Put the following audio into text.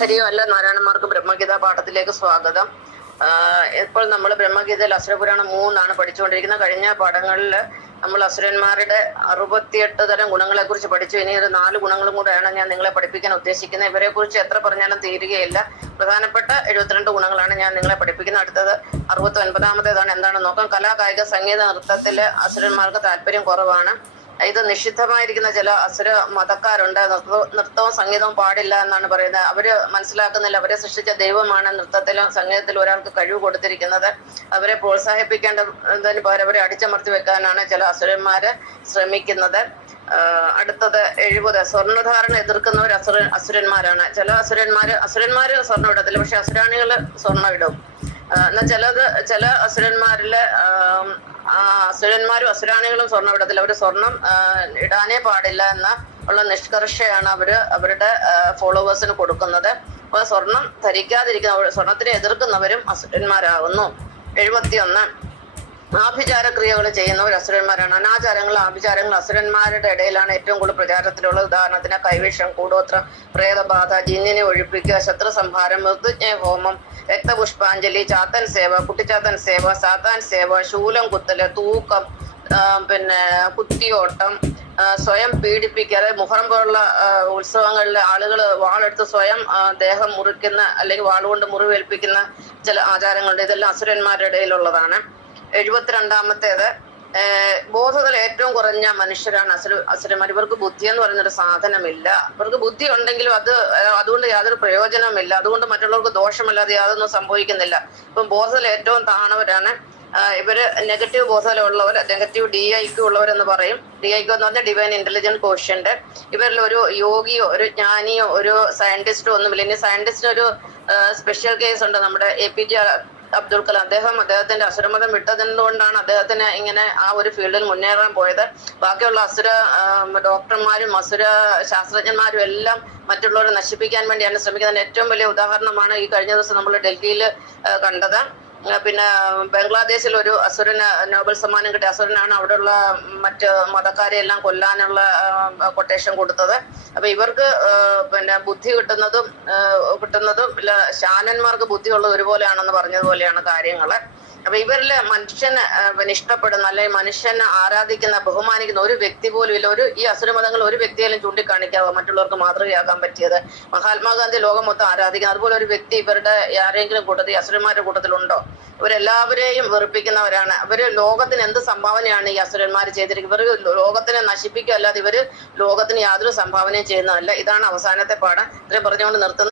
ഹരിയോ അല്ല. നാരായണന്മാർക്ക് ബ്രഹ്മഗീത പാഠത്തിലേക്ക് സ്വാഗതം. ഇപ്പോൾ നമ്മൾ ബ്രഹ്മഗീതയിൽ അസുരപുരാണം മൂന്നാണ് പഠിച്ചുകൊണ്ടിരിക്കുന്നത്. കഴിഞ്ഞ പാഠങ്ങളിൽ നമ്മൾ അസുരന്മാരുടെ അറുപത്തിയെട്ട് തരം ഗുണങ്ങളെ കുറിച്ച് പഠിച്ചു. ഇനി ഒരു നാല് ഗുണങ്ങളും കൂടെയാണ് ഞാൻ നിങ്ങളെ പഠിപ്പിക്കാൻ ഉദ്ദേശിക്കുന്നത്. ഇവരെ കുറിച്ച് എത്ര പറഞ്ഞാലും തീരുകയില്ല. പ്രധാനപ്പെട്ട എഴുപത്തിരണ്ട് ഗുണങ്ങളാണ് ഞാൻ നിങ്ങളെ പഠിപ്പിക്കുന്നത്. അടുത്തത് അറുപത്തി ഒൻപതാമത്തേതാണ് എന്താണെന്ന് നോക്കാം. കലാ കായിക സംഗീത നൃത്തത്തിൽ അസുരന്മാർക്ക് താല്പര്യം കുറവാണ്. ഇത് നിഷിദ്ധമായിരിക്കുന്ന ചില അസുര മതക്കാരുണ്ട്. നൃത്തവും സംഗീതവും പാടില്ല എന്നാണ് പറയുന്നത്. അവർ മനസ്സിലാക്കുന്നില്ല. അവരെ സൃഷ്ടിച്ച ദൈവമാണ് നൃത്തത്തിലും സംഗീതത്തിലും ഒരാൾക്ക് കഴിവ് കൊടുത്തിരിക്കുന്നത്. അവരെ പ്രോത്സാഹിപ്പിക്കേണ്ടതിന് പകരം അവരെ അടിച്ചമർത്തി വെക്കാനാണ് ചില അസുരന്മാര് ശ്രമിക്കുന്നത്. അടുത്തത് എഴുപത്. സ്വർണധാരണ എതിർക്കുന്നവർ അസുര അസുരന്മാരാണ്. ചില അസുരന്മാര് അസുരന്മാര് സ്വർണം ഇടത്തില്ല പക്ഷെ അസുരാണികൾ സ്വർണം ഇടും. എന്നാൽ ചിലത് ചില അസുരന്മാരിൽ അസുരന്മാരും അസുരാണികളും സ്വർണം ഇടത്തില്ല അവർ സ്വർണം ഇടാനേ പാടില്ല എന്ന ഉള്ള നിഷ്കർഷയാണ് അവർ അവരുടെ ഫോളോവേഴ്സിന് കൊടുക്കുന്നത്. അപ്പൊ സ്വർണം ധരിക്കാതിരിക്കുന്ന സ്വർണത്തിനെ എതിർക്കുന്നവരും അസുരന്മാരാകുന്നു എഴുപത്തിയൊന്ന്. ആഭിചാര ക്രിയകൾ ചെയ്യുന്നവർ അസുരന്മാരാണ്. അനാചാരങ്ങൾ ആഭിചാരങ്ങൾ അസുരന്മാരുടെ ഇടയിലാണ് ഏറ്റവും കൂടുതൽ പ്രചാരത്തിലുള്ള ഉദാഹരണത്തിന് കൈവിഷം കൂടോത്രം പ്രേതബാധ ജിന്നിനെ ഒഴിപ്പിക്കുക ശത്രു സംഹാരം മൃത്യുജ്ഞ ഹോമം രക്തപുഷ്പാഞ്ജലി ചാത്തൻ സേവ കുട്ടിച്ചാത്തൻ സേവ സാത്താൻ സേവ ശൂലം കുത്തൽ തൂക്കം പിന്നെ കുത്തിയോട്ടം സ്വയം പീഡിപ്പിക്കുക അതായത് മുഹറം പോലുള്ള ഉത്സവങ്ങളിൽ ആളുകൾ വാളെടുത്ത് സ്വയം ദേഹം മുറിക്കുന്ന അല്ലെങ്കിൽ വാളുകൊണ്ട് മുറിവേൽപ്പിക്കുന്ന ചില ആചാരങ്ങളുണ്ട്. ഇതെല്ലാം അസുരന്മാരുടെ ഇടയിലുള്ളതാണ്. എഴുപത്തിരണ്ടാമത്തേത് ബോധതല ഏറ്റവും കുറഞ്ഞ മനുഷ്യരാണ് അസുര അസുരന്മാർ. ഇവർക്ക് ബുദ്ധി എന്ന് പറയുന്നൊരു സാധനമില്ല. ഇവർക്ക് ബുദ്ധി ഉണ്ടെങ്കിലും അത് അതുകൊണ്ട് യാതൊരു പ്രയോജനവുമില്ല. അതുകൊണ്ട് മറ്റുള്ളവർക്ക് ദോഷമല്ലാതെ യാതൊന്നും സംഭവിക്കുന്നില്ല. ഇപ്പം ബോധതല ഏറ്റവും താണവരാണ്. ഇവർ നെഗറ്റീവ് ബോധതല ഉള്ളവർ നെഗറ്റീവ് ഡി ഉള്ളവർ ഉള്ളവരെന്ന് പറയും. ഡി ഐക്ക് എന്ന് പറഞ്ഞാൽ ഡിവൈൻ ഇന്റലിജന്റ് കോഷ്യന്റ് ഇവരിൽ ഒരു യോഗിയോ ഒരു ജ്ഞാനിയോ ഒരു സയന്റിസ്റ്റോ ഒന്നുമില്ല. ഇനി സയന്റിസ്റ്റിന് ഒരു സ്പെഷ്യൽ കേസ് ഉണ്ട് നമ്മുടെ A P J Abdul Kalam. അദ്ദേഹം അദ്ദേഹത്തിന്റെ അസുരമതം വിട്ടതുകൊണ്ടാണ് അദ്ദേഹത്തിന് ഇങ്ങനെ ആ ഒരു ഫീൽഡിൽ മുന്നേറാൻ പോയത്. ബാക്കിയുള്ള അസുര ഡോക്ടർമാരും അസുര ശാസ്ത്രജ്ഞന്മാരും എല്ലാം മറ്റുള്ളവരെ നശിപ്പിക്കാൻ വേണ്ടിയാണ് ശ്രമിക്കുന്നത് ഏറ്റവും വലിയ ഉദാഹരണമാണ് ഈ കഴിഞ്ഞ ദിവസം നമ്മൾ ഡൽഹിയിൽ കണ്ടത്. പിന്നെ ബംഗ്ലാദേശിൽ ഒരു അസുരന് നോബൽ സമ്മാനം കിട്ടിയ അസുരനാണ് അവിടെയുള്ള മറ്റ് മതക്കാരെ എല്ലാം കൊല്ലാനുള്ള കൊട്ടേഷൻ കൊടുത്തത്. അപ്പൊ ഇവർക്ക് പിന്നെ ബുദ്ധി കിട്ടുന്നതും കിട്ടുന്നതും ശാനന്മാർക്ക് ബുദ്ധിയുള്ളത് ഒരുപോലെയാണെന്ന് പറഞ്ഞതുപോലെയാണ് കാര്യങ്ങൾ. അപ്പൊ ഇവരിൽ മനുഷ്യന് പിന്നെ ഇഷ്ടപ്പെടുന്ന അല്ലെങ്കിൽ മനുഷ്യനെ ആരാധിക്കുന്ന ബഹുമാനിക്കുന്ന ഒരു വ്യക്തി പോലും ഇല്ല. ഒരു ഈ അസുരമതങ്ങൾ ഒരു വ്യക്തിയെങ്കിലും ചൂണ്ടിക്കാണിക്കാതെ മറ്റുള്ളവർക്ക് മാതൃകയാക്കാൻ പറ്റിയത്. മഹാത്മാഗാന്ധി ലോകം മൊത്തം ആരാധിക്കുന്നത്. അതുപോലെ ഒരു വ്യക്തി ഇവരുടെ ആരെങ്കിലും കൂട്ടത്തിൽ അസുരന്മാരുടെ കൂട്ടത്തിലുണ്ടോ? ഇവരെല്ലാവരെയും വെറുപ്പിക്കുന്നവരാണ്. അവർ ലോകത്തിന് എന്ത് സംഭാവനയാണ് ഈ അസുരന്മാർ ചെയ്തിരിക്കുന്നത്? ഇവർ ലോകത്തിനെ നശിപ്പിക്കുക അല്ലാതെ ഇവർ ലോകത്തിന് യാതൊരു സംഭാവനയും ചെയ്യുന്നതല്ല. ഇതാണ് അവസാനത്തെ പാഠം. ഇത്രയും പറഞ്ഞുകൊണ്ട് നിർത്തുന്നു.